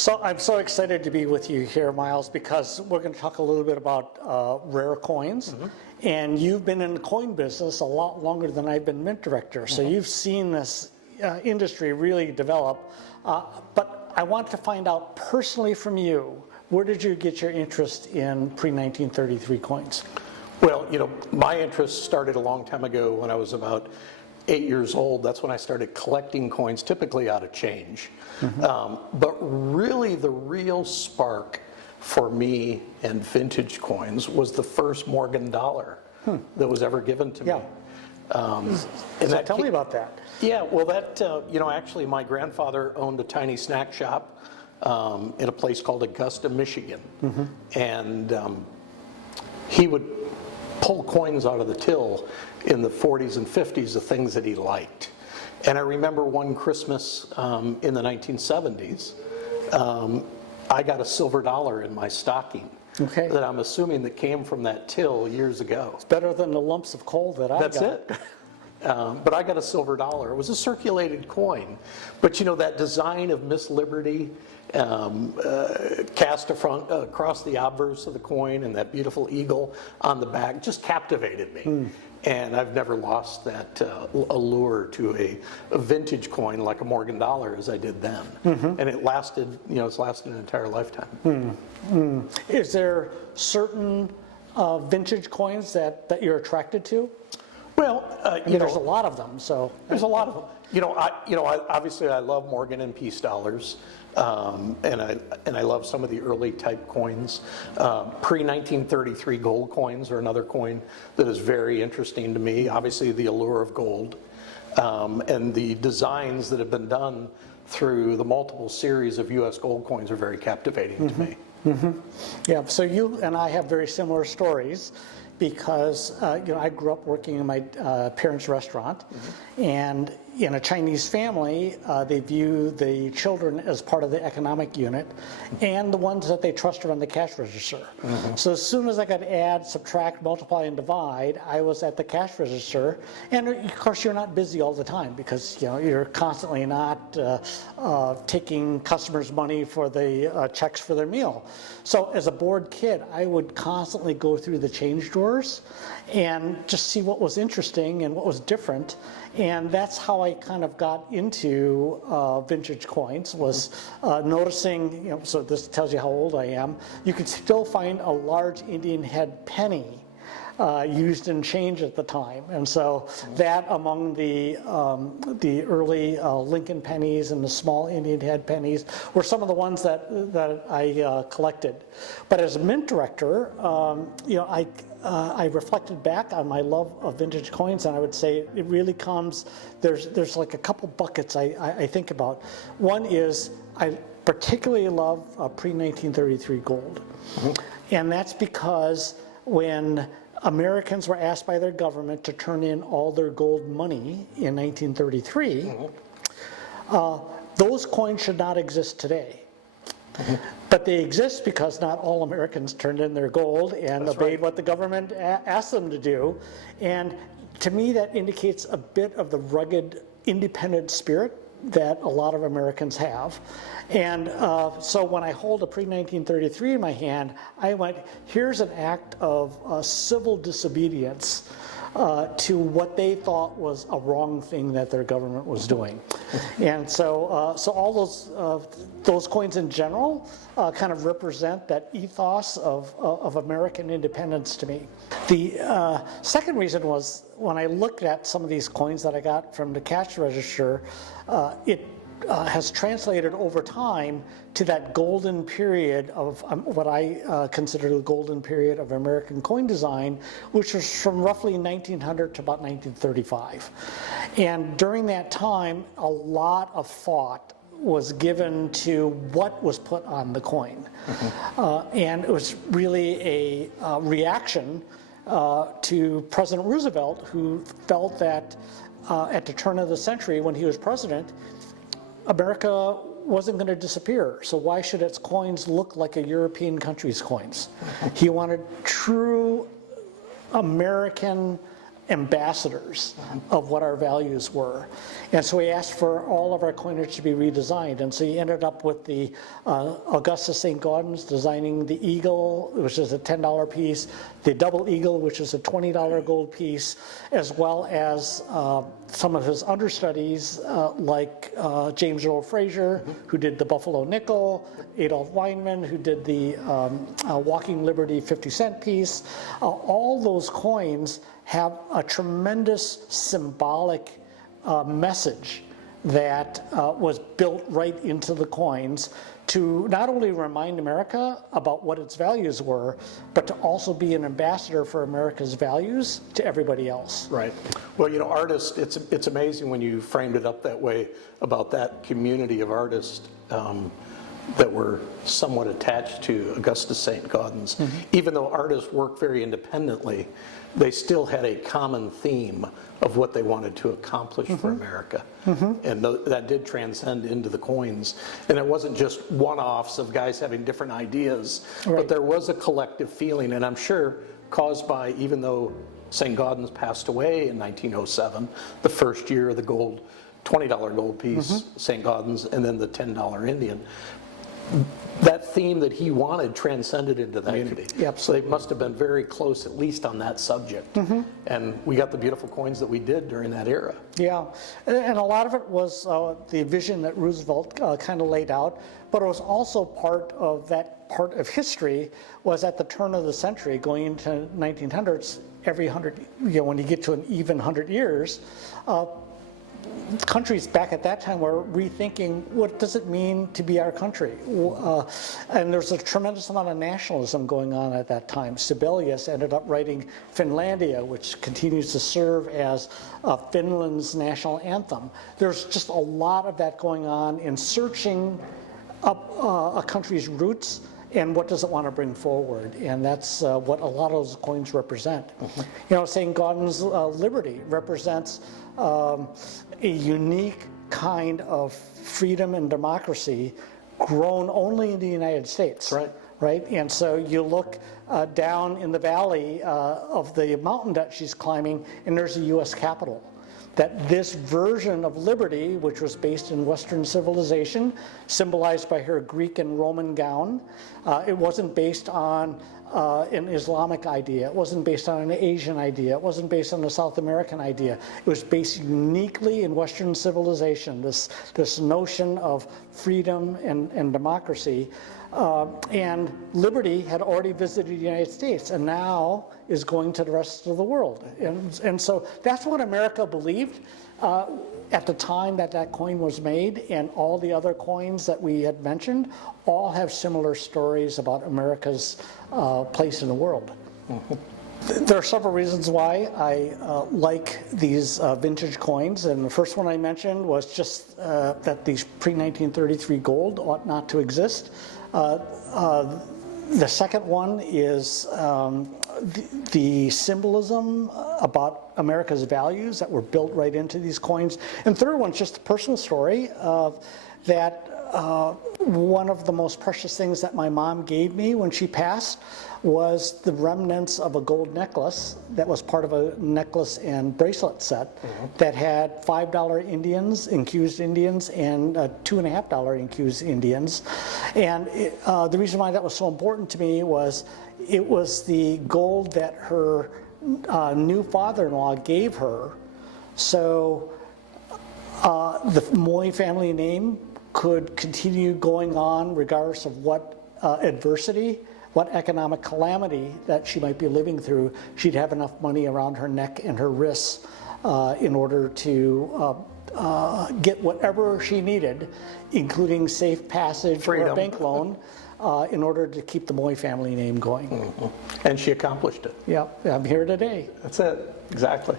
So I'm so excited to be with you here, Miles, because we're going to talk a little bit about rare coins. And you've been in the coin business a lot longer than I've been mint director. So you've seen this industry really develop. But I want to find out personally from you, where did you get your interest in pre-1933 coins? Well, my interest started a long time ago when I was about 8 years old. That's when I started collecting coins, typically out of change. But really the real spark for me and vintage coins was the first Morgan dollar that was ever given to me. So tell me about that. Yeah, well that, actually my grandfather owned a tiny snack shop in a place called Augusta, Michigan. And he would pull coins out of the till in the 40s and 50s of things that he liked. And I remember one Christmas in the 1970s, I got a silver dollar in my stocking that I'm assuming that came from that till years ago. It's better than the lumps of coal that I got. That's it. But I got a silver dollar. It was a circulated coin. But that design of Miss Liberty cast across the obverse of the coin and that beautiful eagle on the back just captivated me. And I've never lost that allure to a vintage coin like a Morgan dollar as I did then. And it lasted, it's lasted an entire lifetime. Is there certain vintage coins that you're attracted to? Well, there's a lot of them. So there's a lot of them. Obviously I love Morgan and Peace dollars. And I love some of the early type coins. Pre-1933 gold coins are another coin that is very interesting to me. Obviously the allure of gold and the designs that have been done through the multiple series of U.S. gold coins are very captivating to me. Yeah, so you and I have very similar stories because I grew up working in my parents' restaurant, and in a Chinese family, they view the children as part of the economic unit and the ones that they trust to run the cash register. So as soon as I got add, subtract, multiply, and divide, I was at the cash register. And of course, you're not busy all the time because you're constantly not taking customers' money for the checks for their meal. So as a bored kid, I would constantly go through the change drawers and just see what was interesting and what was different. And that's how I kind of got into vintage coins, was noticing, so this tells you how old I am, you could still find a large Indian head penny used in change at the time. And so that among the early Lincoln pennies and the small Indian head pennies were some of the ones that I collected. But as a mint director, I reflected back on my love of vintage coins, and I would say it really comes, there's like a couple buckets I think about. One is I particularly love pre-1933 gold. And that's because when Americans were asked by their government to turn in all their gold money in 1933, those coins should not exist today. But they exist because not all Americans turned in their gold and obeyed what the government asked them to do. And to me, that indicates a bit of the rugged, independent spirit that a lot of Americans have. And so when I hold a pre-1933 in my hand, I went, here's an act of civil disobedience to what they thought was a wrong thing that their government was doing. And so so all those coins in general kind of represent that ethos of American independence to me. The second reason was when I looked at some of these coins that I got from the cash register, it has translated over time to that golden period of what I consider the golden period of American coin design, which was from roughly 1900 to about 1935. And during that time, a lot of thought was given to what was put on the coin. And it was really a reaction to President Roosevelt, who felt that at the turn of the century when he was president, America wasn't going to disappear, so why should its coins look like a European country's coins? He wanted true American ambassadors of what our values were. And so we asked for all of our coinage to be redesigned. And so you ended up with the Augustus St. Gaudens designing the eagle, which is a $10 piece, the double eagle, which is a $20 gold piece, as well as some of his understudies like James Earl Fraser, who did the Buffalo nickel, Adolph Weinman, who did the Walking Liberty 50-cent piece. All those coins have a tremendous symbolic message that was built right into the coins to not only remind America about what its values were, but to also be an ambassador for America's values to everybody else. Right. Well, you know, artists, it's amazing when you framed it up that way about that community of artists that were somewhat attached to Augustus St. Gaudens. Even though artists worked very independently, they still had a common theme of what they wanted to accomplish for America. And that did transcend into the coins. And it wasn't just one-offs of guys having different ideas, but there was a collective feeling, and I'm sure caused by, even though St. Gaudens passed away in 1907, the first year of the gold, $20 gold piece, St. Gaudens, and then the $10 Indian, that theme that he wanted transcended into that community. So they must have been very close, at least on that subject. And we got the beautiful coins that we did during that era. Yeah, and a lot of it was the vision that Roosevelt kind of laid out, but it was also part of that part of history was at the turn of the century, going into 1900s, every 100, when you get to an even 100 years, countries back at that time were rethinking what does it mean to be our country, and there's a tremendous amount of nationalism going on at that time. Sibelius ended up writing Finlandia, which continues to serve as Finland's national anthem. There's just a lot of that going on in searching up a country's roots and what does it want to bring forward, and that's what a lot of those coins represent. You know, St. Gaudens Liberty represents a unique kind of freedom and democracy grown only in the United States. Right? And so you look down in the valley of the mountain that she's climbing, and there's a U.S. Capitol. That this version of liberty, which was based in Western civilization, symbolized by her Greek and Roman gown, it wasn't based on an Islamic idea, it wasn't based on an Asian idea, it wasn't based on a South American idea. It was based uniquely in Western civilization, this notion of freedom and democracy. And liberty had already visited the United States and now is going to the rest of the world. And so that's what America believed at the time that that coin was made, and all the other coins that we had mentioned all have similar stories about America's place in the world. There are several reasons why I like these vintage coins, and the first one I mentioned was just that these pre-1933 gold ought not to exist. The second one is the symbolism about America's values that were built right into these coins. And third one's just a personal story that one of the most precious things that my mom gave me when she passed was the remnants of a gold necklace that was part of a necklace and bracelet set that had $5 Indians, infused Indians, and $2.50 infused Indians. And the reason why that was so important to me was it was the gold that her new father-in-law gave her. So the Moy family name could continue going on regardless of what adversity, what economic calamity that she might be living through. She'd have enough money around her neck and her wrists in order to get whatever she needed, including safe passage or a bank loan, in order to keep the Moy family name going. And she accomplished it. Yeah, I'm here today. That's it, exactly.